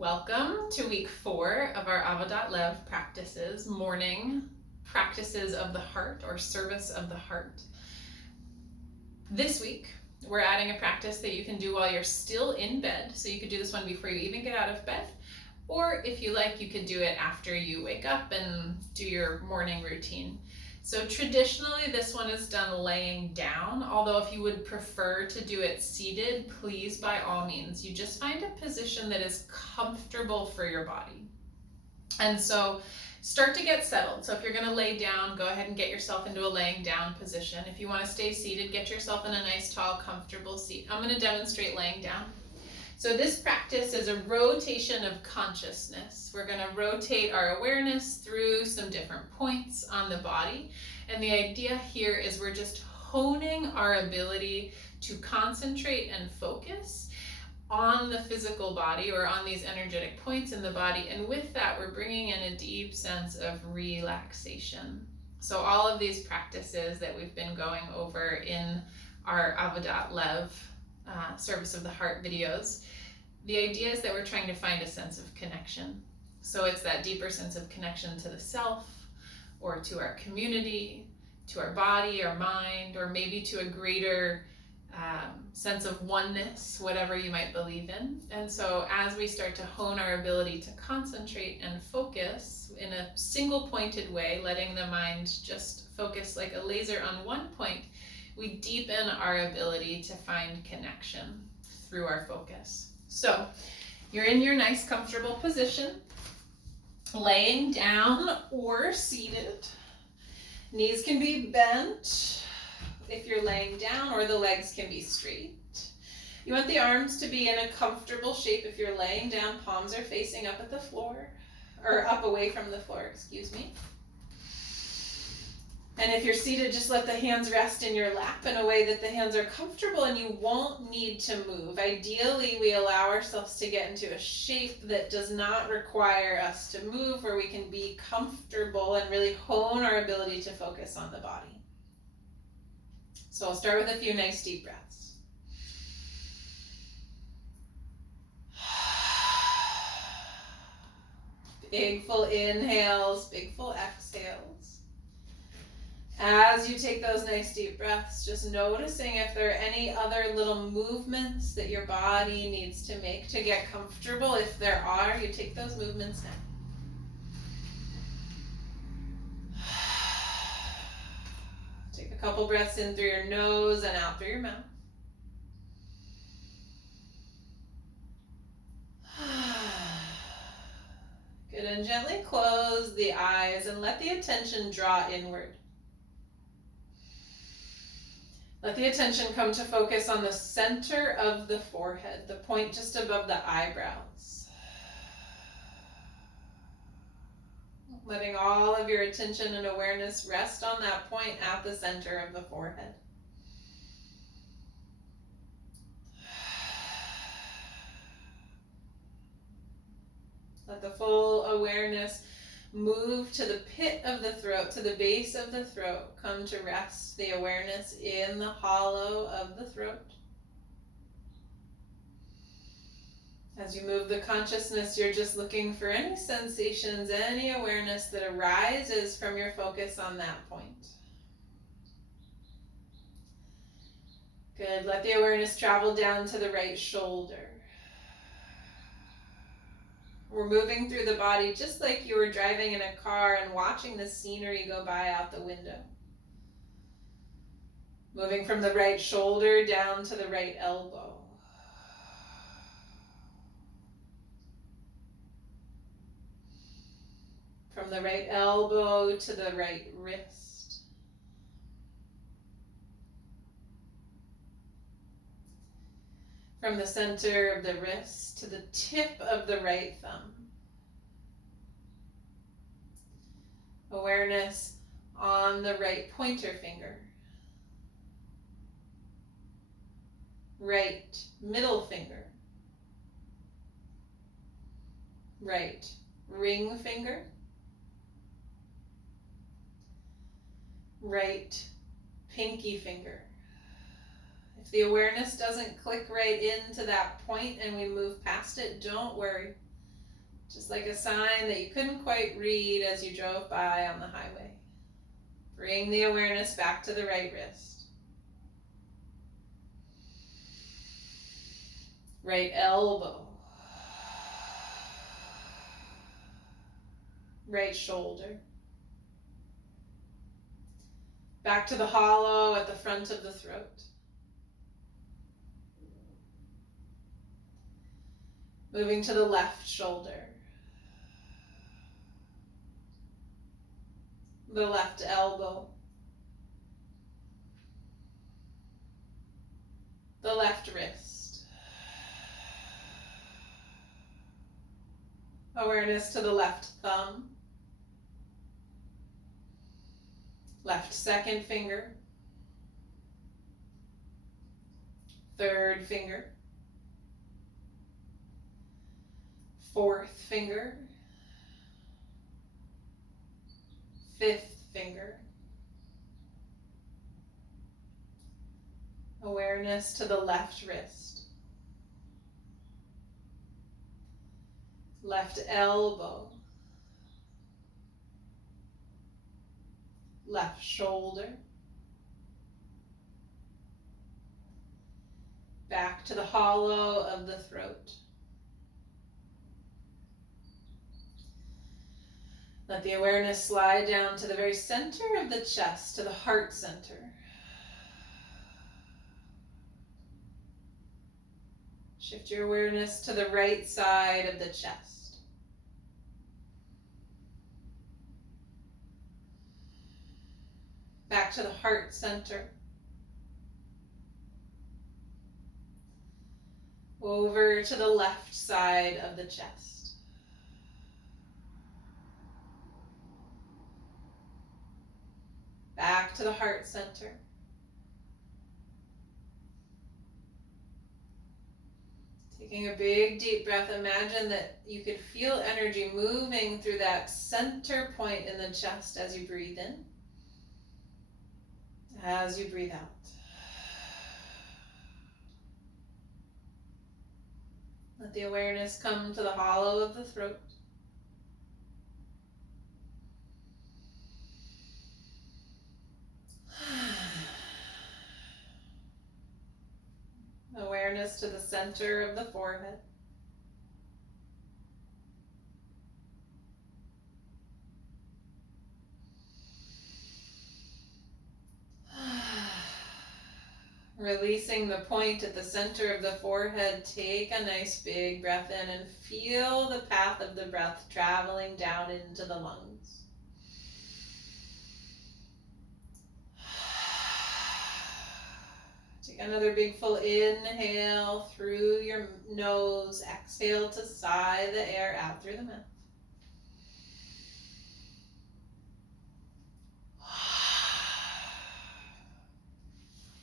Welcome to week 4 of our Avodat Lev practices, morning practices of the heart or service of the heart. This week, we're adding a practice that you can do while you're still in bed. So you could do this one before you even get out of bed. Or if you like, you could do it after you wake up and do your morning routine. So traditionally, this one is done laying down, although if you would prefer to do it seated, please, by all means, you just find a position that is comfortable for your body. And so start to get settled. So if you're gonna lay down, go ahead and get yourself into a laying down position. If you wanna stay seated, get yourself in a nice, tall, comfortable seat. I'm gonna demonstrate laying down. So this practice is a rotation of consciousness. We're going to rotate our awareness through some different points on the body. And the idea here is we're just honing our ability to concentrate and focus on the physical body or on these energetic points in the body. And with that, we're bringing in a deep sense of relaxation. So all of these practices that we've been going over in our Avodat Lev service of the heart videos, the idea is that we're trying to find a sense of connection. So it's that deeper sense of connection to the self or to our community, to our body, our mind, or maybe to a greater sense of oneness, whatever you might believe in. And so as we start to hone our ability to concentrate and focus in a single pointed way, letting the mind just focus like a laser on one point, we deepen our ability to find connection through our focus. So you're in your nice comfortable position, laying down or seated. Knees can be bent if you're laying down, or the legs can be straight. You want the arms to be in a comfortable shape. If you're laying down, palms are facing up at the floor, or up away from the floor, excuse me. And if you're seated, just let the hands rest in your lap in a way that the hands are comfortable and you won't need to move. Ideally, we allow ourselves to get into a shape that does not require us to move, where we can be comfortable and really hone our ability to focus on the body. So I'll start with a few nice deep breaths. Big full inhales, big full exhales. As you take those nice deep breaths, just noticing if there are any other little movements that your body needs to make to get comfortable. If there are, you take those movements now. Take a couple breaths in through your nose and out through your mouth. Good, and gently close the eyes and let the attention draw inward. Let the attention come to focus on the center of the forehead, the point just above the eyebrows. Letting all of your attention and awareness rest on that point at the center of the forehead. Let the full awareness move to the pit of the throat, to the base of the throat. Come to rest the awareness in the hollow of the throat. As you move the consciousness, you're just looking for any sensations, any awareness that arises from your focus on that point. Good. Let the awareness travel down to the right shoulder. We're moving through the body just like you were driving in a car and watching the scenery go by out the window. Moving from the right shoulder down to the right elbow. From the right elbow to the right wrist. From the center of the wrist to the tip of the right thumb. Awareness on the right pointer finger. Right middle finger. Right ring finger. Right pinky finger. If the awareness doesn't click right into that point and we move past it, don't worry. Just like a sign that you couldn't quite read as you drove by on the highway. Bring the awareness back to the right wrist. Right elbow. Right shoulder. Back to the hollow at the front of the throat. Moving to the left shoulder. The left elbow. The left wrist. Awareness to the left thumb. Left second finger. Third finger. Fourth finger. Fifth finger. Awareness to the left wrist. Left elbow. Left shoulder. Back to the hollow of the throat. Let the awareness slide down to the very center of the chest, to the heart center. Shift your awareness to the right side of the chest. Back to the heart center. Over to the left side of the chest. Back to the heart center. Taking a big deep breath, imagine that you could feel energy moving through that center point in the chest as you breathe in, as you breathe out. Let the awareness come to the hollow of the throat. Awareness to the center of the forehead. Releasing the point at the center of the forehead, take a nice big breath in and feel the path of the breath traveling down into the lungs. Take another big full inhale through your nose, exhale to sigh the air out through the mouth.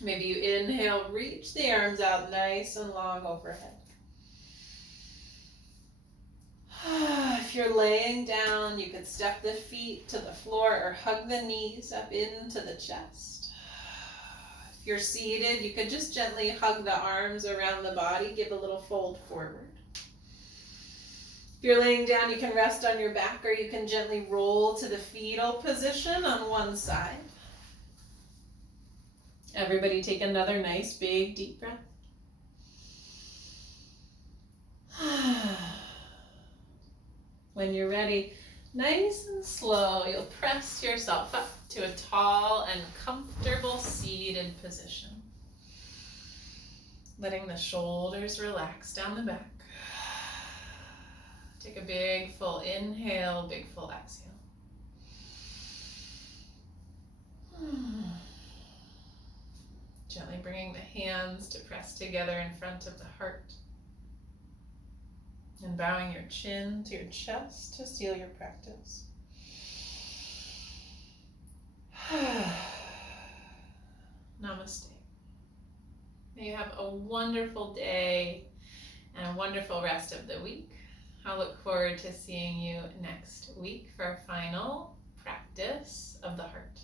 Maybe you inhale, reach the arms out nice and long overhead. If you're laying down, you could step the feet to the floor or hug the knees up into the chest. If you're seated, you could just gently hug the arms around the body, give a little fold forward. If you're laying down, you can rest on your back or you can gently roll to the fetal position on one side. Everybody take another nice big deep breath. When you're ready, nice and slow, you'll press yourself up to a tall and comfortable seated position. Letting the shoulders relax down the back. Take a big full inhale, big full exhale. Gently bringing the hands to press together in front of the heart. And bowing your chin to your chest to seal your practice. Namaste. May you have a wonderful day and a wonderful rest of the week. I look forward to seeing you next week for our final practice of the heart.